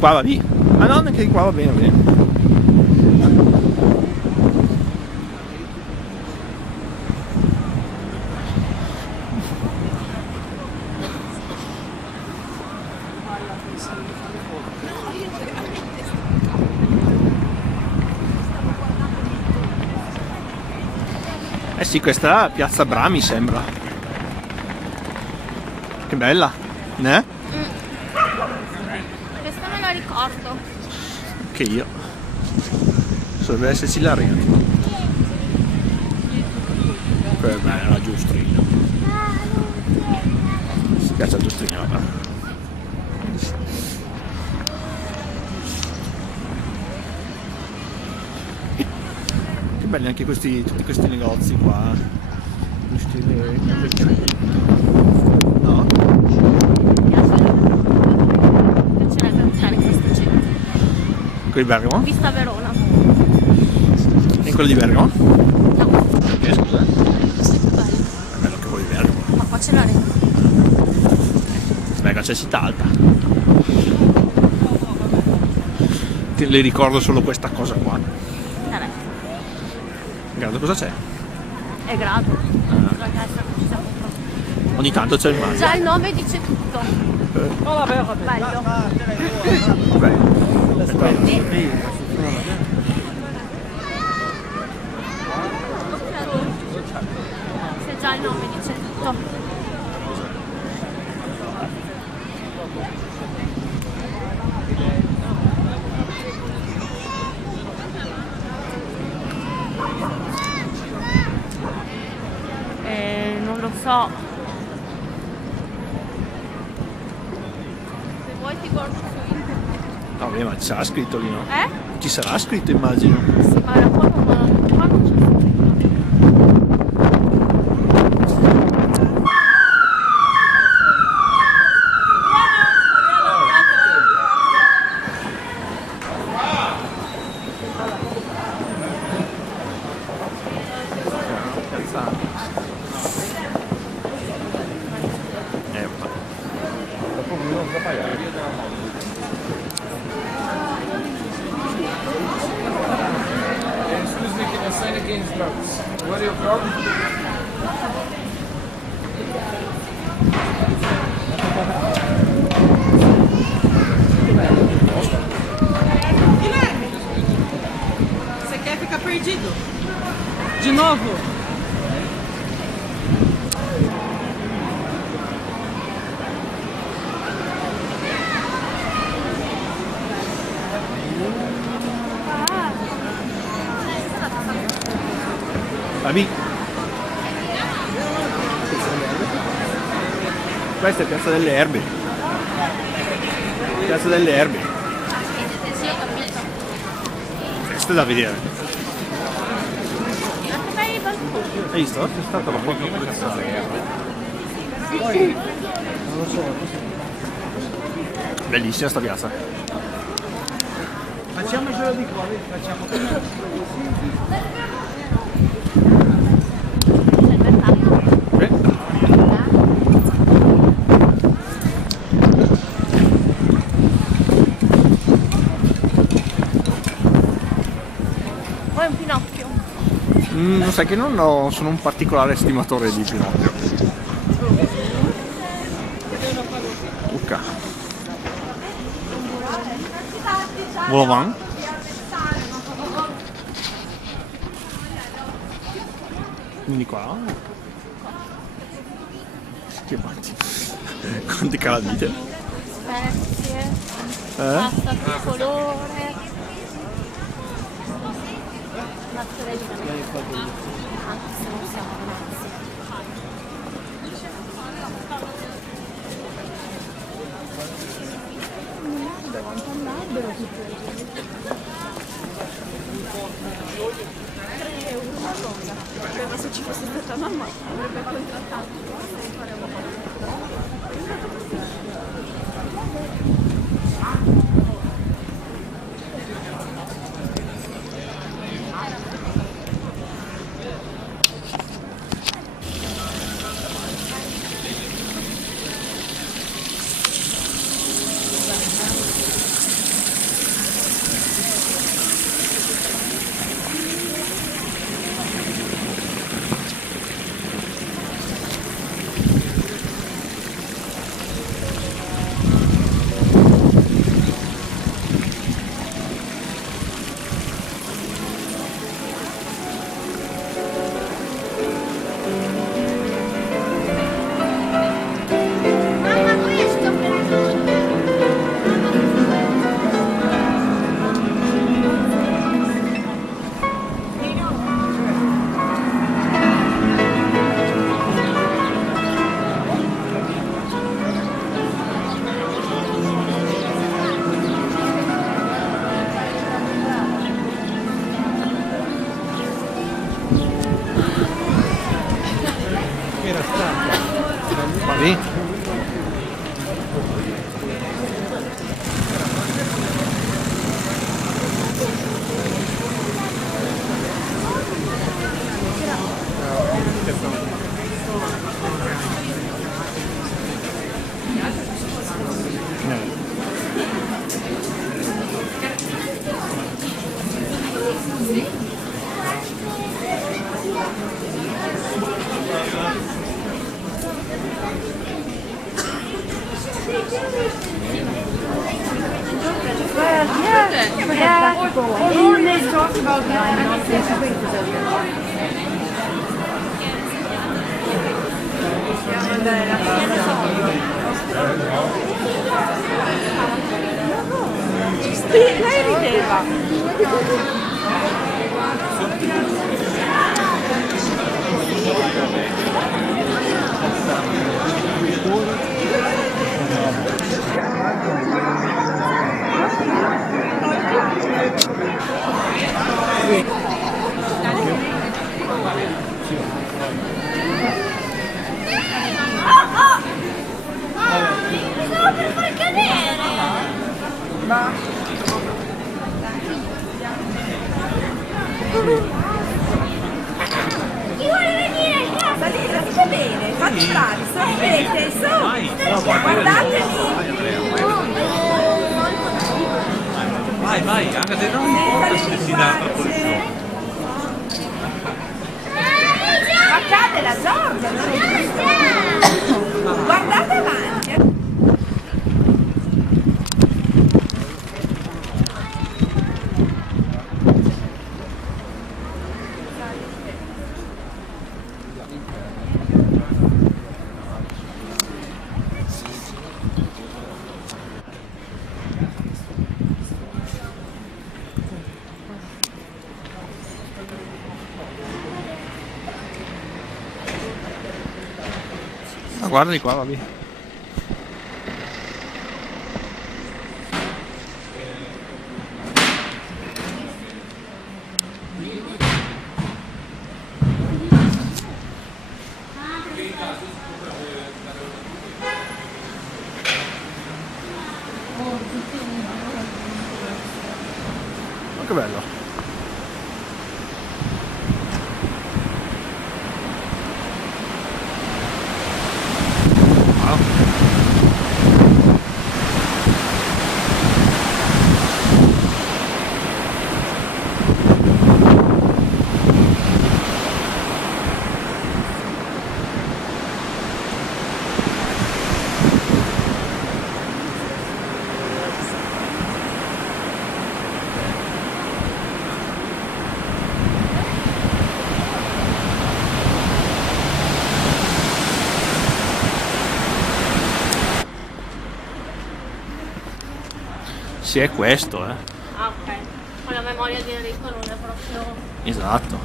qua va via. Ah no, neanche di qua va bene, va bene. Eh sì, questa è Piazza Bra, mi sembra. Che bella, né? Questa me la ricordo. Che io. Dovrebbe esserci la rete. Poi bene, la giostrina. Si piace la giostrina, vabbè. Che belli anche questi, tutti questi negozi qua. In stile... No? Mi piacerebbe entrare in questo centro. Quello di Bergamo? Vista Verona. E quello di Bergamo? No, Che scusa? questo è più bello. È bello che quello di Bergamo. Ma qua c'è la rete. Beh, c'è città alta. Le ricordo solo questa cosa qua. Guarda cosa c'è. È grado. Ogni tanto c'è il mare. Già il nome dice tutto. Bello. Se già il nome dice tutto. Non lo so. Se vuoi ti guardo su internet. No, beh, ma ci sarà scritto lì, no? Eh? Ci sarà scritto, immagino. Sì, ma qua non c'è scritto. Você quer ficar perdido? De novo? Vabbè. Questa è Piazza delle Erbe. Piazza delle Erbe. Sì, ho capito. Questo è da vedere. Anche bei balconi. Hai visto? C'è stata la foto bellissima sta piazza. Facciamocelo di qua, facciamo C'è il mercato. Poi un Pinocchio. Non sai che non sono un particolare stimatore di Pinocchio. Urca. Volovan? Quindi qua. Che mangi? Quanti calamite? Spezie. Pasta tricolore. Mozzarella. Anche se non siamo rimasti. Davanti all'albero tutto. 3 euro una cosa. Ma se ci fosse stata mamma avrebbe contrattato. Lei rideva. Chi vuole venire a casa? Salite bene, fate bravi, sapete, su, guardatemi. Vai, vai, Agate, non importa se si dà la posizione. Ma cade la Giorgia, non è giusto. Guardate avanti. Ma guarda di qua, vabbè. Ma che bello. Sì, è questo, eh. Ah, ok. Con la memoria di Enrico non è proprio... Esatto.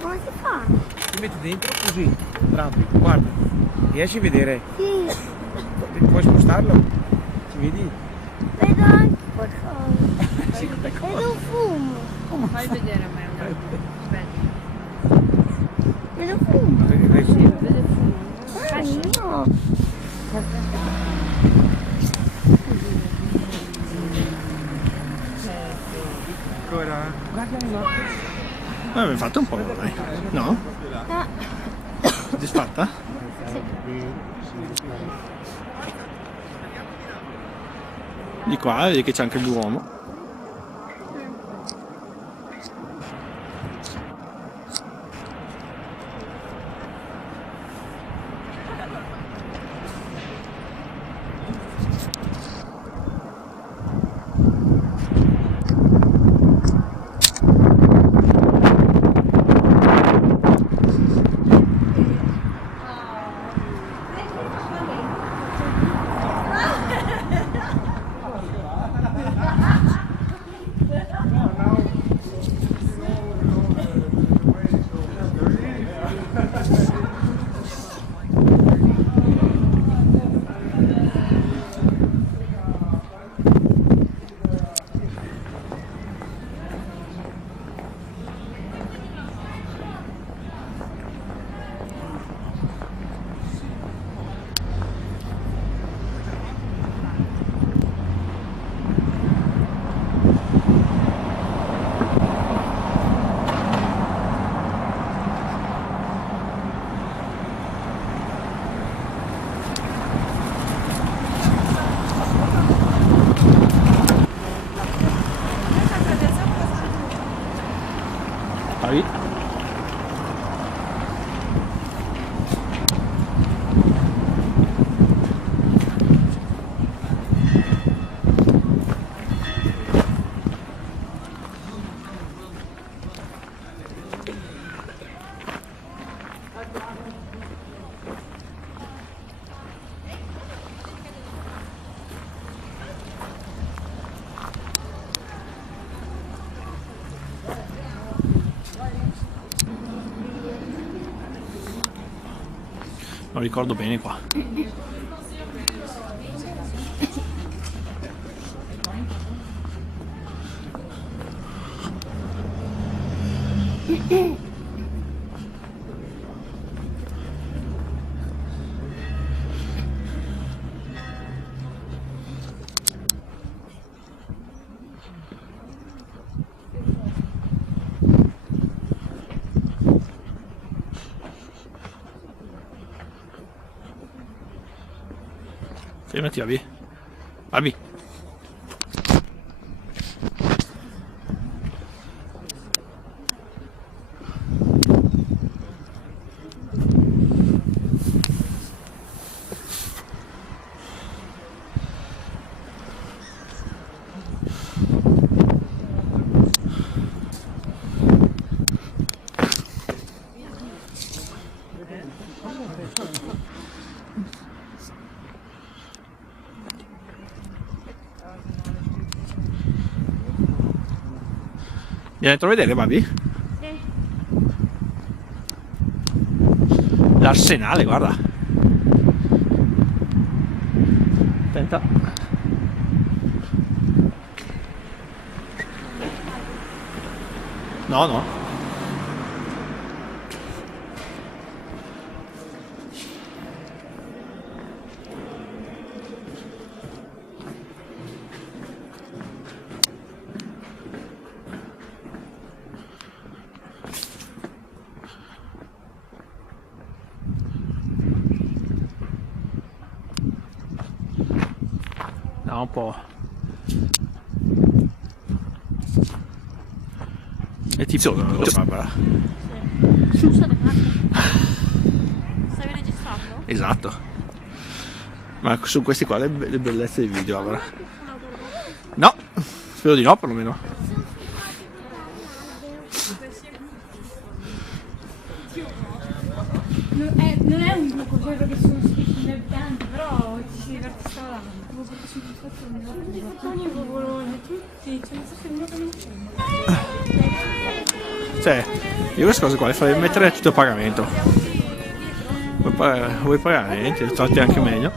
Come si fa? Ti metti dentro così, bravo, guarda, riesci a vedere? Sì, Puoi spostarlo? Ti vedi? vedo anche qualcosa. Vedo un fumo. Fai vedere a me un attimo. Aspetta. Vedo fumo. Vede fumo. No. Ancora? Guarda le notte. Abbiamo fatto un po', dai. No? Soddisfatta? Di qua, vedi che c'è anche il Duomo. Vai. Non ricordo bene qua. Fermati, Abi. Abi. Vieni dentro a vedere, Babi? L'arsenale, guarda. Attenta. No, no. No, un po'. È tipo Barbara. Scusate un attimo. Stavi registrando? Esatto. Ma su questi qua le bellezze dei video, Barbara. No, spero di no perlomeno. Non è un gioco, cioè perché sono scritti tanti, però ci si diverte strada. Tutti, cioè non so se uno che non c'è. Cioè, io queste cose qua le farei mettere tutto a pagamento. Vuoi pagare niente, tratti anche meglio.